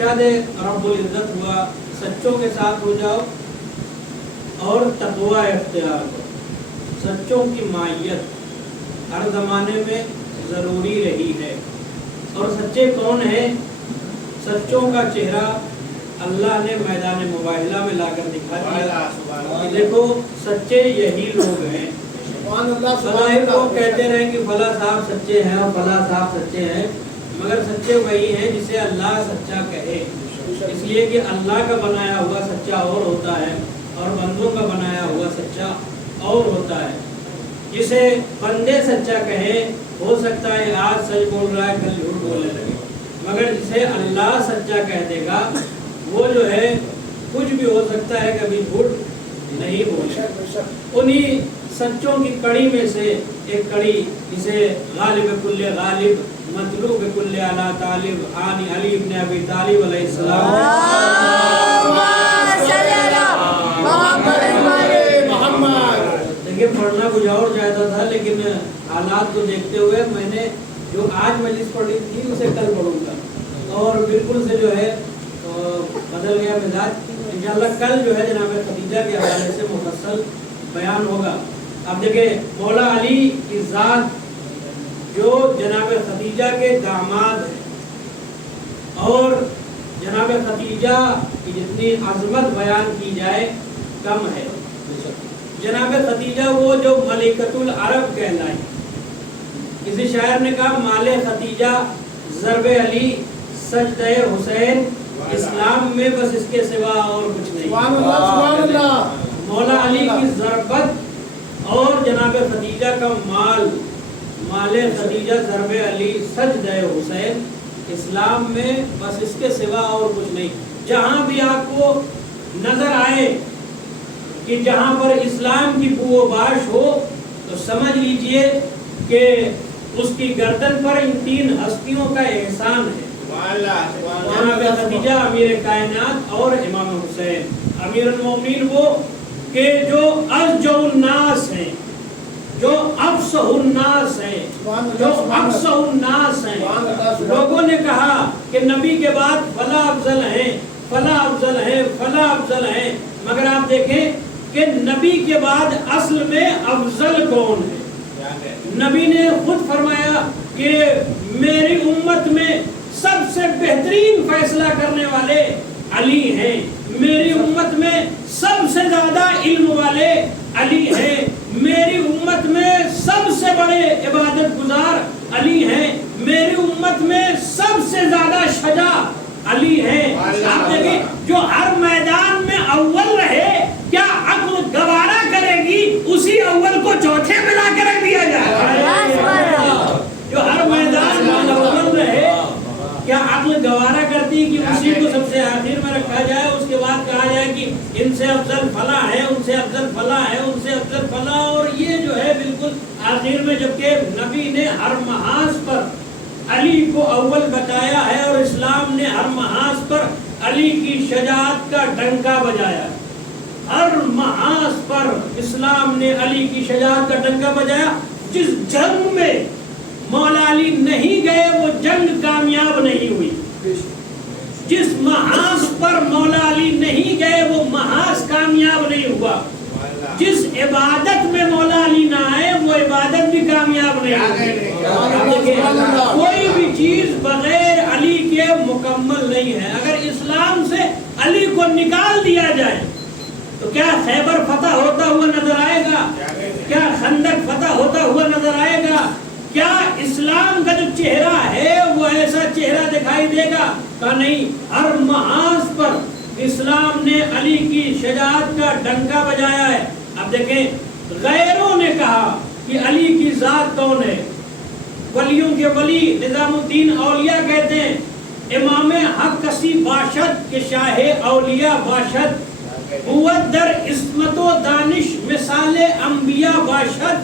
ارشاد رب العزت ہوا سچوں کے ساتھ ہو جاؤ اور تقوی اختیار کرو. سچوں کی معیت ہر زمانے میں ضروری رہی ہے. اور سچے کون ہیں؟ سچوں کا چہرہ اللہ نے میدان مباہلہ میں لا کر دکھا دیا. دیکھو سچے یہی لوگ ہیں. فلاں کو کہتے رہے کہ فلاں صاحب سچے ہیں اور فلاں صاحب سچے ہیں، مگر سچے وہی ہیں جسے اللہ سچا کہے. اس لیے کہ اللہ کا بنایا ہوا سچا اور ہوتا ہے اور بندوں کا بنایا ہوا سچا اور ہوتا ہے. جسے بندے سچا کہیں ہو سکتا ہے آج سچ بول رہا ہے کل جھوٹ بولنے لگے، مگر جسے اللہ سچا کہہ دے گا وہ جو ہے کچھ بھی ہو سکتا ہے، کبھی جھوٹ نہیں بولے. انہی سچوں کی کڑی میں سے ایک کڑی جسے غالب کل غالب مطلوب کل اعلیٰ طالب آن علی ابن ابی طالب علیہ السلام. دیکھیں پڑھنا کچھ اور چاہتا تھا لیکن حالات کو دیکھتے ہوئے میں نے جو آج مجلس پڑھی تھی اسے کل پڑھوں گا اور بالکل سے جو ہے بدل گیا مزاج. انشاءاللہ کل جو ہے جناب خدیجہ کے حوالے سے مفصل بیان ہوگا. اب دیکھیں مولا علی کی ذات جو جناب خدیجہ کے داماد ہیں اور جناب خدیجہ کی جتنی عظمت بیان کی جائے کم ہے. جناب خدیجہ وہ جو ملکۃ العرب کہلائی. کسی شاعر نے کہا مال خدیجہ ضرب علی سجدہ حسین، اسلام میں بس اس کے سوا اور کچھ نہیں. مولا علی کی ضربت اور جناب خدیجہ کا مال خدیجہ ضرب علی سجدہ حسین، اسلام میں بس اس کے سوا اور کچھ نہیں. جہاں بھی آپ کو نظر آئے کہ جہاں پر اسلام کی بو و باش ہو تو سمجھ لیجئے کہ اس کی گردن پر ان تین ہستیوں کا احسان ہے. جناب خدیجہ امیر کائنات اور امام حسین. امیر المومنین وہ کہ جو ارجو الناس ہیں، جو افصح الناس ہیں، جو اقصح الناس ہیں. لوگوں نے کہا کہ نبی کے بعد فلاں افضل ہیں، فلاں افضل ہیں، فلاں افضل ہیں، مگر آپ دیکھیں کہ نبی کے بعد اصل میں افضل کون ہے؟ نبی نے خود فرمایا کہ میری امت میں سب سے بہترین فیصلہ کرنے والے علی ہیں، میری امت میں سب سے زیادہ علم والے علی ہیں، میری امت میں سب سے بڑے عبادت گزار علی ہیں، میری امت میں سب سے زیادہ شجاع علی ہیں. آپ دیکھیں جو ہر میدان میں اول رہے کیا عقل گوارا کرے گی اسی اول کو چوتھے میں لا کے رکھ دیا جائے؟ جو ہر میدان میں اول رہے کیا عقل گوارا کرتی کہ اسی کو سب سے آخر میں رکھا جائے، اس کے بعد کہا جائے کہ ان سے افضل فلاں ہے، ان سے افضل فلاں ہے، ان سے افضل فلاں. اور یہ جو ہے بالکل آخر میں جبکہ نبی نے ہر محاذ پر علی کو اول بتایا ہے اور اسلام نے ہر محاذ پر علی کی شجاعت کا ڈنکا بجایا. ہر محاذ پر اسلام نے علی کی شجاعت کا ڈنکا بجایا. جس جنگ میں مولا علی نہیں گئے وہ جنگ کامیاب نہیں ہوئی. جس محاذ پر مولا علی نہیں گئے وہ محاذ کامیاب نہیں ہوا. جس عبادت میں مولا علی نہ آئے وہ عبادت بھی کامیاب نہیں ہوئی. کوئی بھی چیز بغیر علی کے مکمل نہیں ہے. اگر اسلام سے علی کو نکال دیا جائے تو کیا خیبر فتح ہوتا ہوا نظر آئے گا؟ کیا خندق فتح ہوتا ہوا نظر آئے گا؟ کیا اسلام کا جو چہرہ ہے وہ ایسا چہرہ دکھائی دے گا؟ کہ نہیں. ہر محاذ پر اسلام نے علی کی شجاعت کا ڈنکا بجایا ہے. اب دیکھیں غیروں نے کہا کہ علی کی ذات کون ہے؟ ولیوں کے ولی نظام الدین اولیاء کہتے ہیں امام حق کسی باشد کہ شاہ اولیاء باشد، قوت در عصمت و دانش مثال انبیاء باشد،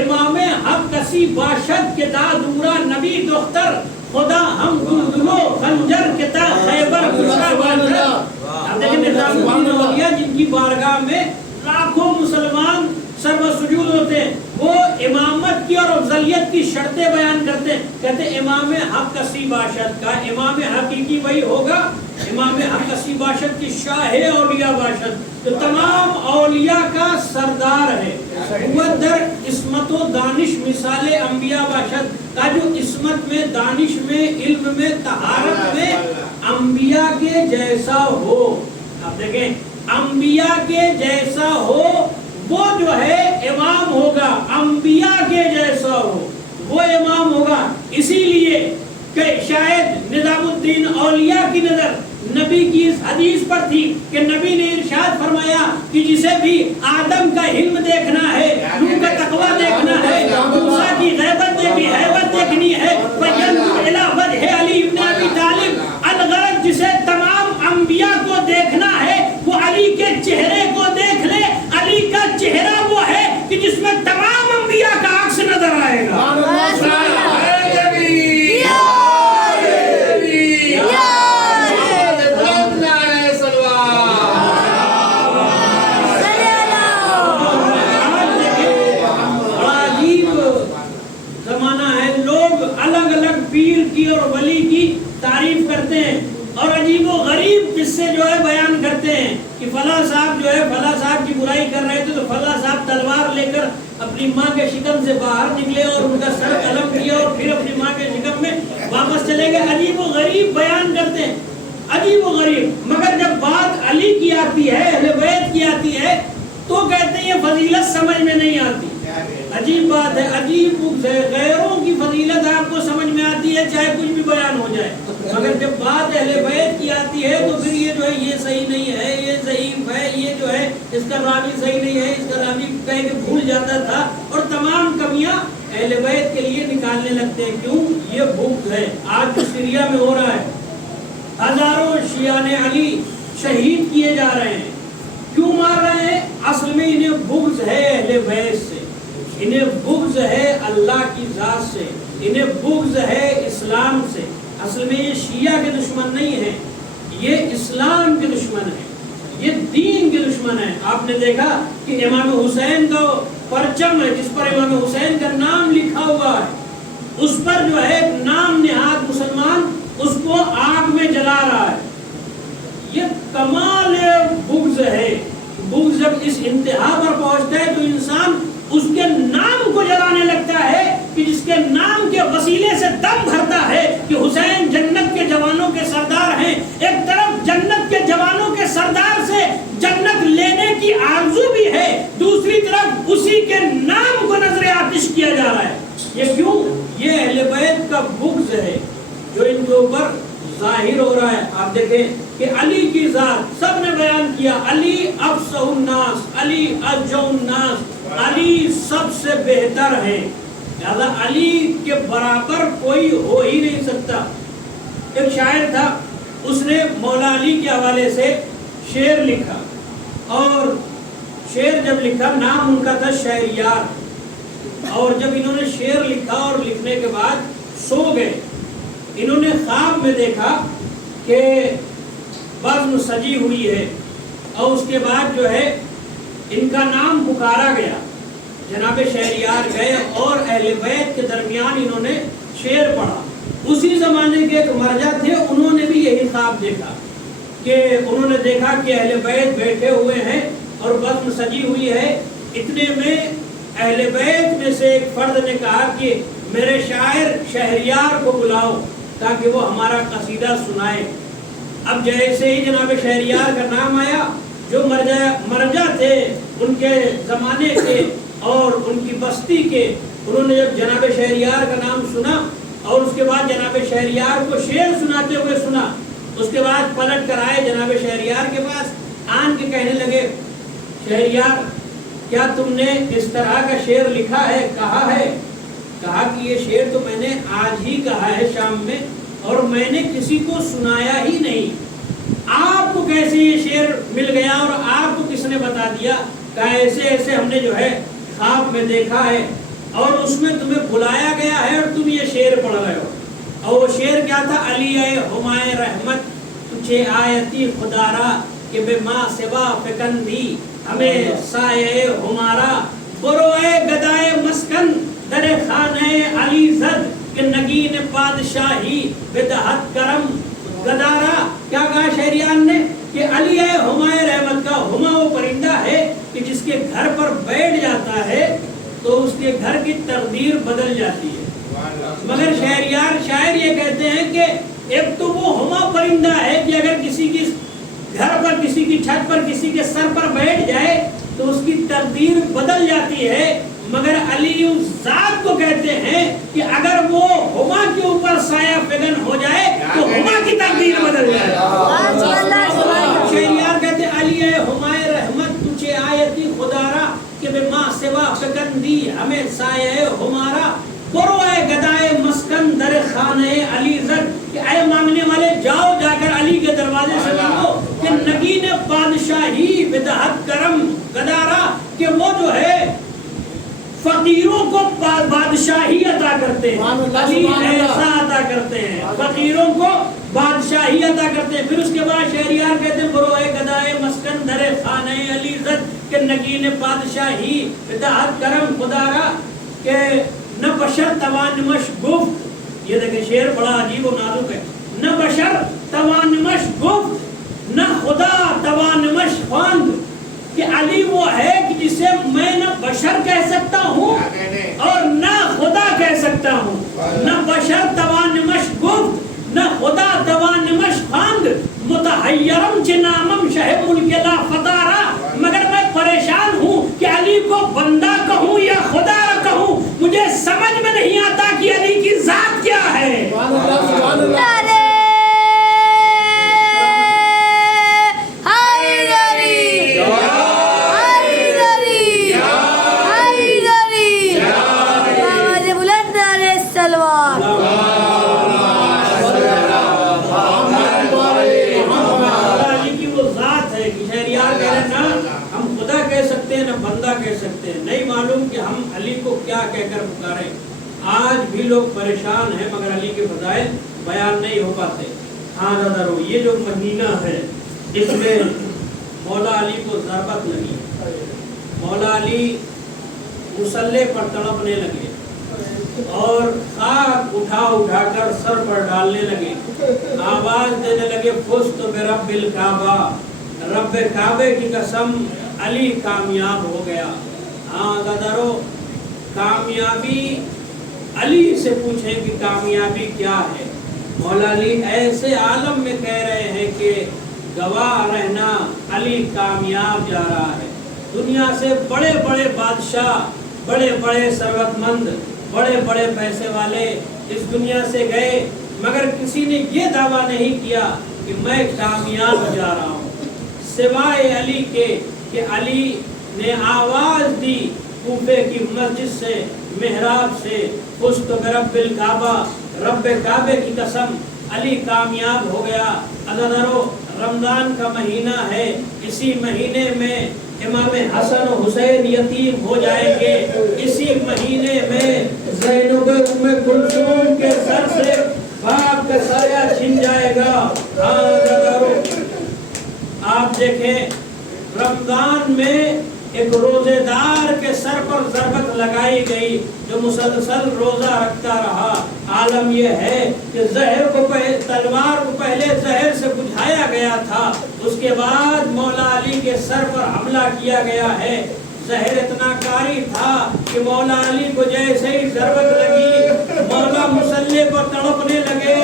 امام حق کسی باشد کہ دادورا نبی دختر خدا ہم گلگلو خنجر کے تا خیبر گشا باشد. اب دیکھیں نظام الدین اولیاء جن کی بارگاہ میں لاکھوں مسلمان سر و سجود ہوتے ہیں وہ امامت کی اور افضلیت کی شرطیں بیان کرتے ہیں. کہتے ہیں امام حق کسی باشد کا امام حقیقی وہی ہوگا امام حق اسی باشد کی شاہ اولیاء باشد، جو تمام اولیاء کا سردار ہے. وہ در عصمت و دانش مثال انبیاء باشد کا جو عصمت میں، دانش میں، علم میں، طہارت میں انبیاء کے جیسا ہو. آپ دیکھیں انبیاء کے جیسا ہو، وہ جو ہے امام ہوگا. انبیاء کے جیسا ہو وہ امام ہوگا. اسی لیے کہ شاید نظام الدین اولیاء کی نظر نبی کی اس حدیث پر تھی کہ نبی نے ارشاد فرمایا کہ جسے بھی آدم کا علم دیکھنا ہے، نوح کا تقویٰ دیکھنا ہے، موسیٰ کی غیبت دیکھنی، حیبت دیکھنی ہے، فَيَنْظُرْ إِلَىٰ وَجْهِ عَلِي بْنِ أَبِي طَالِبٍ، الغرض جسے تمام انبیاء کو دیکھنا ہے وہ علی کے چہرے کو دیکھ لے. علی کا چہرہ وہ ہے کہ جس میں تمام انبیاء کا عکس نظر آئے گا. اور ولی کی تعریف کرتے ہیں اور عجیب و غریب قصے جو ہے بیان کرتے ہیں کہ فلاں صاحب جو ہے فلاں صاحب کی برائی کر رہے تھے تو فلاں صاحب تلوار لے کر اپنی ماں کے شکم سے باہر نکلے اور ان کا سر قلم کیا اور پھر اپنی ماں کے شکم میں واپس چلے گئے. عجیب و غریب بیان کرتے ہیں، عجیب و غریب. مگر جب بات علی کی آتی ہے، اہل بیت کی آتی ہے، تو کہتے ہیں یہ فضیلت سمجھ میں نہیں آتی. عجیب بات ہے، عجیب بغض ہے. غیروں کی فضیلت آپ کو سمجھ میں آتی ہے چاہے کچھ بھی بیان ہو جائے، مگر جب بات اہل بیت کی آتی ہے تو پھر یہ جو ہے یہ صحیح نہیں ہے، یہ ضعیف ہے، یہ جو ہے اس کا راوی صحیح نہیں ہے، اس کا راوی کہہ کے بھول جاتا تھا، اور تمام کمیاں اہل بیت کے لیے نکالنے لگتے ہیں. کیوں؟ یہ بغض ہے. آج جو سیریا میں ہو رہا ہے، ہزاروں شیعان علی شہید کیے جا رہے ہیں. کیوں مار رہے ہیں؟ اصل میں انہیں بغض ہے اہل بیت سے، انہیں بغض ہے اللہ کی ذات سے، انہیں بغض ہے اسلام سے. اصل میں یہ شیعہ کے دشمن نہیں ہیں، یہ اسلام کے دشمن ہیں، یہ دین کے دشمن ہیں. آپ نے دیکھا کہ امام حسین کا پرچم ہے جس پر امام حسین کا نام لکھا ہوا ہے، اس پر جو ہے نام نہاد مسلمان اس کو آگ میں جلا رہا ہے. یہ کمال بغض ہے. بغض جب اس انتہا پر پہنچتا ہے تو انسان اس کے نام کو جلانے لگتا ہے کہ جس کے نام کے وسیلے سے دم بھرتا ہے کہ حسین جنت کے جوانوں کے سردار ہیں. ایک طرف جنت کے جوانوں کے سردار سے جنت لینے کی آرزو بھی ہے، دوسری طرف اسی کے نام کو نظر آتش کیا جا رہا ہے. یہ کیوں؟ یہ اہل بیت کا بغض ہے جو ان کے اوپر ظاہر ہو رہا ہے. آپ دیکھیں کہ علی کی ذات سب نے بیان کیا، علی افصح الناس، علی ارجع الناس، علی سب سے بہتر ہے، لہذا علی کے برابر کوئی ہو ہی نہیں سکتا. ایک شاعر تھا، اس نے مولا علی کے حوالے سے شعر لکھا، اور شعر جب لکھا نام ان کا تھا شہریار. اور جب انہوں نے شعر لکھا اور لکھنے کے بعد سو گئے، انہوں نے خواب میں دیکھا کہ بزم سجی ہوئی ہے اور اس کے بعد جو ہے ان کا نام پکارا گیا. جناب شہریار گئے اور اہل بیت کے درمیان انہوں نے شعر پڑھا. اسی زمانے کے ایک مرجع تھے، انہوں نے بھی یہی خواب دیکھا کہ انہوں نے دیکھا کہ اہل بیت بیٹھے ہوئے ہیں اور بزم سجی ہوئی ہے. اتنے میں اہل بیت میں سے ایک فرد نے کہا کہ میرے شاعر شہریار کو بلاؤ تاکہ وہ ہمارا قصیدہ سنائے. اب جیسے ہی جناب شہریار کا نام آیا، جو مرجع تھے ان کے زمانے کے اور ان کی بستی کے، انہوں نے جب جناب شہریار کا نام سنا اور اس کے بعد جناب شہریار کو شعر سناتے ہوئے سنا، اس کے بعد پلٹ کر آئے جناب شہریار کے پاس، آن کے کہنے لگے شہریار کیا تم نے اس طرح کا شعر لکھا ہے؟ کہا ہے. کہا کہ یہ شعر تو میں نے آج ہی کہا ہے شام میں اور میں نے کسی کو سنایا ہی نہیں. آپ کو کیسے یہ شعر مل گیا اور آپ کو کس نے بتا دیا؟ کہا ایسے ایسے ہم نے جو ہے خواب میں دیکھا ہے اور اس میں تمہیں بلایا گیا ہے اور تم یہ شعر پڑھ رہے ہو. اور وہ شعر کیا تھا؟ علی اے ہمائے رحمت تجھے آیتی خدارا کہ بے ماں سوا فکندی ہمیں سایہ ہمارا، بروئے گدائے مسکن در خانہ علی زد کہ نگین پادشاہی بدہت کرم گدارا. کیا کہا کے گھر پر بیٹھ جاتا ہے تو اس کے گھر کی تقدیر بدل جاتی ہے. مگر شاعر یہ کہتے ہیں کہ ایک تو وہ ہما پرندہ ہے کہ اگر کسی کی گھر پر, کسی کی چھت پر, کسی کے سر پر بیٹھ جائے تو اس کی تقدیر بدل جاتی ہے. مگر علی اس ذات کو کہتے ہیں کہ اگر وہ ہما کے اوپر سایہ فگن ہو جائے تو ہما کی تقدیر بدل جائے. شہریار کہتے ہیں علی اے ہمائے رحمت تجھے آیتی خدارا کہ بے ماں سوا فگن دی ہمیں سایہ ہمارا. برو اے گدائے مسکن در خانے علی زد کہ اے مانگنے والے جاؤ جا کر علی کے دروازے سے مانگو کہ نگین بادشاہی بدہت کرم گدارا کہ وہ جو ہے فقیروں کو بادشاہی عطا کرتے ہیں. علی ایسا عطا کرتے ہیں, فقیروں کو بادشاہی عطا کرتے ہیں. پھر اس کے بعد شہریار کہتے ہیں برو اے گدائے مسکن در خانے علی زد کہ نگین بادشاہی بدہت کرم خدارا کہ نہ بشر توانمش گفت. یہ دیکھیں شعر بڑا عجیب و نازک ہے. نہ بشر توانمش گفت نہ خدا توانمش خواند کہ علی وہ ہے کہ جسے میں نہ بشر کہہ سکتا ہوں اور نہ خدا کہہ سکتا ہوں. نہ بشر توانمش گفت نہ خدا توانمش خواند متحیرم چنامم شہ ملک لا فتارا. مگر میں پریشان ہوں کہ علی کو بندہ کہوں یا خدا کہوں. مجھے سمجھ میں نہیں آتا کہ علی کی ذات کیا ہے. نہیں معلوم کہ ہم علی کو کیا کہہ کر پکاریں. آج بھی لوگ پریشان ہیں مگر علی کے فضائل بیان نہیں ہو پاتے. ہاں دادا رو یہ جو مہینہ ہے اس میں مولا علی کو ضربت لگی. مولا علی مسلح پر تڑپنے لگے اور خاک اٹھا اٹھا کر سر پر ڈالنے لگے. آواز دینے لگے فزت برب الکعبہ, رب کعبے کی قسم علی کامیاب ہو گیا. ہاں دادارو کامیابی علی سے پوچھیں کہ کامیابی کیا ہے. مولا علی ایسے عالم میں کہہ رہے ہیں کہ گواہ رہنا علی کامیاب جا رہا ہے. دنیا سے بڑے بڑے بادشاہ, بڑے بڑے ثروت مند, بڑے بڑے پیسے والے اس دنیا سے گئے مگر کسی نے یہ دعویٰ نہیں کیا کہ میں کامیاب جا رہا ہوں سوائے علی کے کہ علی نے آواز دی کوفے کی مسجد سے, محراب سے, فزت برب الکعبہ, رب کعبے کی قسم علی کامیاب ہو گیا. عزیزانو رمضان کا مہینہ ہے, اسی مہینے میں امام حسن و حسین یتیم ہو جائیں گے. اسی مہینے میں زینب ام کلثوم کے سر سے باپ کا سایہ چھن جائے گا. آپ دیکھیں رمضان میں ایک روزے دار کے سر پر ضربت لگائی گئی جو مسلسل روزہ رکھتا رہا. عالم یہ ہے کہ زہر کو تلوار کو پہلے زہر سے بجھایا گیا تھا, اس کے بعد مولا علی کے سر پر حملہ کیا گیا ہے. زہر اتنا کاری تھا کہ مولا علی کو جیسے ہی ضربت لگی مولا مسلح پر تڑپنے لگے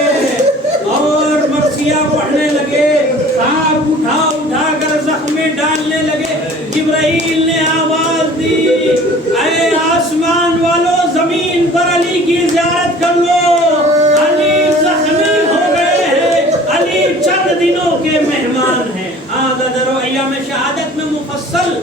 اور مرثیہ پڑھنے لگے, خاک اٹھا اٹھا کر زخم میں ڈالنے لگے. جبرائیل نے آواز دی اے آسمان والو زمین پر علی کی زیارت کر لو, علی زخمی ہو گئے ہیں, علی چند دنوں کے مہمان ہیں. آدھر ایام شہادت میں مفصل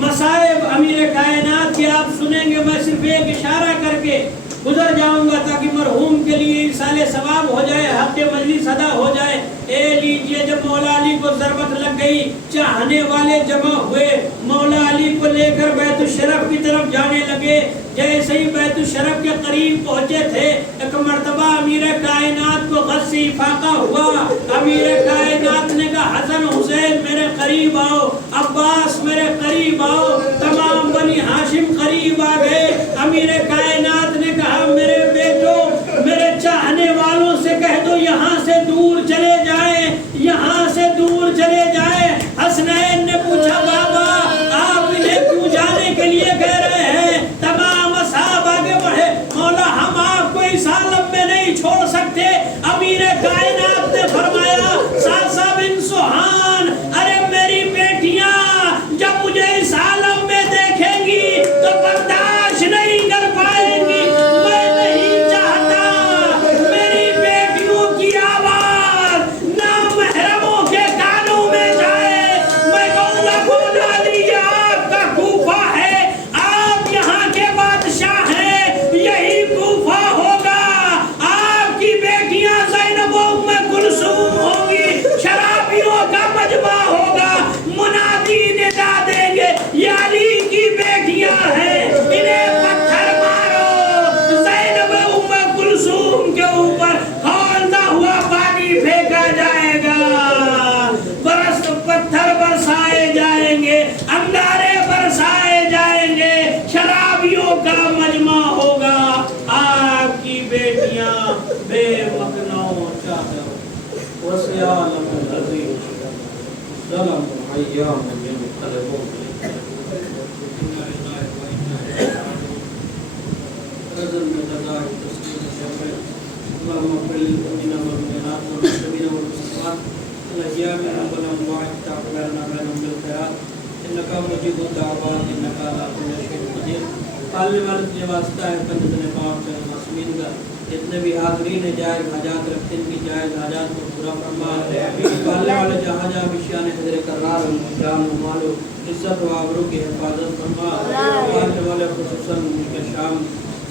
مصائب امیر کائنات کی آپ سنیں گے. میں صرف ایک اشارہ کر کے گزر جاؤں گا تاکہ مرحوم کے لیے ایصال ثواب ہو جائے, حق مجلس ادا ہو جائے. اے لیجئے جب مولا علی کو ضربت لگ گئی, چاہنے والے جمع ہوئے, مولا علی کو لے کر بیت الشرف کی طرف جانے لگے. جیسے ہی بیت الشرف کے قریب پہنچے تھے ایک مرتبہ امیر کائنات کو غصی فاقہ ہوا. امیر کائنات نے کہا حسن حسین میرے قریب آؤ, عباس میرے قریب آؤ. تمام بنی ہاشم قریب آ گئے. امیر کائنات نے کہا میرے بیٹو میرے چاہنے والوں سے کہہ دو یہاں سے دور چلے جائیں, یہاں سے دور چلے جائیں. حسنین نے پوچھا بابا آپ انہیں العالم العظیم ظلم ایام منقلبون رضا الجزاء تسلیم شفیع اللهم اغفر للمؤمنین والمؤمنات والمسلمین والمسلمات الاحیاء منهم والاموات تقبل لنا بينهم بالخيرات انك مجيب الدعوات انك على كل شيء قدیر. پالنے والے کے واسطہ ہے پنجت نے پاک سے معصومین کا جتنے بھی حاضرین جائز حاجات رکھتے ان کی جائز حاجات کو پورا فرما. پالنے والے جہاں جہاں بھی شان حضر کرار جان و مال و عزت و آبرو کی حفاظت فرما. پالنے والے خصوصاً کے شام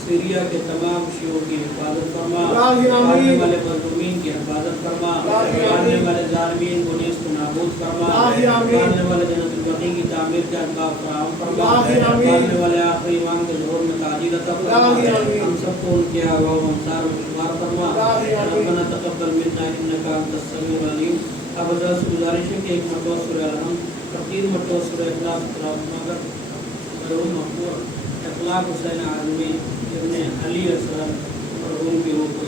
سیریا کے تمام شیعوں کی حفاظت فرما. پالنے والے مظلومین کی حفاظت فرما. پالنے والے ظالمین کو نیست و نابود فرما. پالنے والے جنت البقیع کی تعمیر کا اسباب فراہم فرما. پالنے والے آخری امام کے ظہور میں تاجیل عطا فرما. ہم سب کو ان کے آباء و امثال و شمار فرما. ربنا تقبل منا انک انت السمیع العلیم. اب حضرت سے گزارش ہے کہ ایک مرتبہ سورہ الحمد اور 3 مرتبہ سورہ اخلاص تلاوت مگر مرحوم مقبول اخلاق حسین اعظمی ابن علی اصغر مرحوم کی روح کو